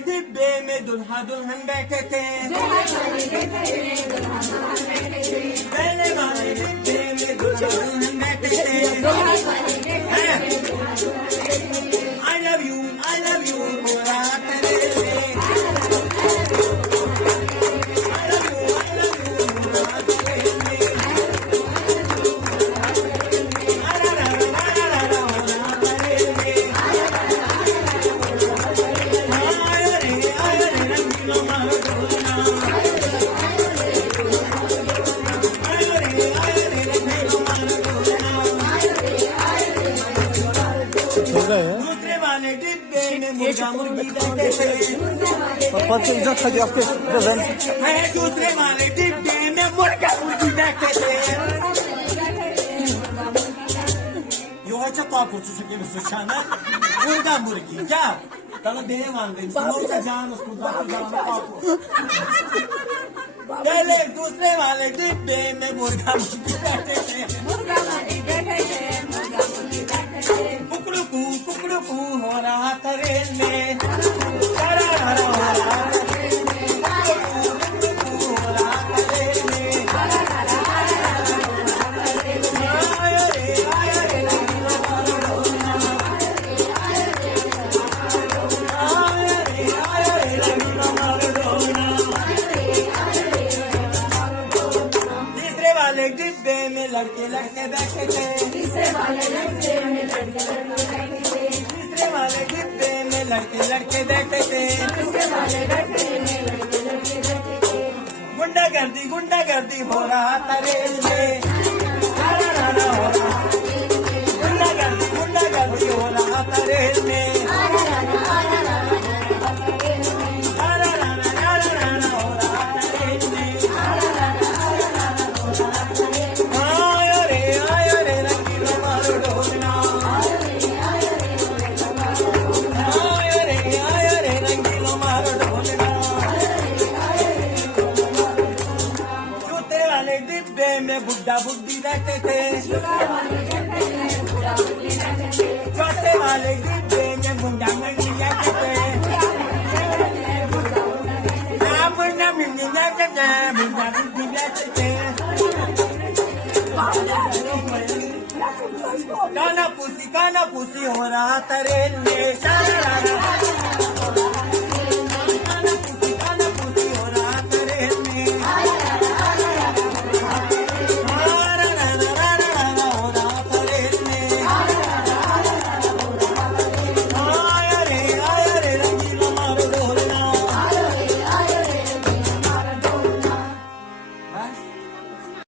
डिब्बे में दुल्हा दुल्हन बैठे थे। पहले वाले डिब्बे में दुल्हा दुल्हन बैठे थे। I love you हो रहा था रे। I love you हो रहा था रे। दूसरे वाले डिब्बे में मुर्गा मुर्गी बैठे थे। दूसरे वाले डिब्बे में मुर्गा मुर्गी बैठे थे। Yoğaca korkutucu gibi sıçana. Muर्गा मुर्गी क्या? तला देने वाले समोसा जान उसको पहले दूसरे वाले डिब्बे में मुर्गा मुर्गी बैठे थे। कुकड़ू हो रहा था रेल में। तीसरे वाले डिब्बे में लड़के लड़के बैठे थे। तीसरे वाले डिब्बे में लड़के लड़के बैठे थे। गुंडागर्दी हो रहा था रेल में। गुंडागर्दी हो रहा था रेल में। डिब्बे में बुड्ढा बुड्ढी रहते थे। छोटे वाले डिब्बे में बुड्ढा बुड्ढी रहते थे। बुड्ढा बुड्ढी रहते थे। बुड्ढा बुड्ढी रहते थे। काना पूसी हो रहा था रेल में।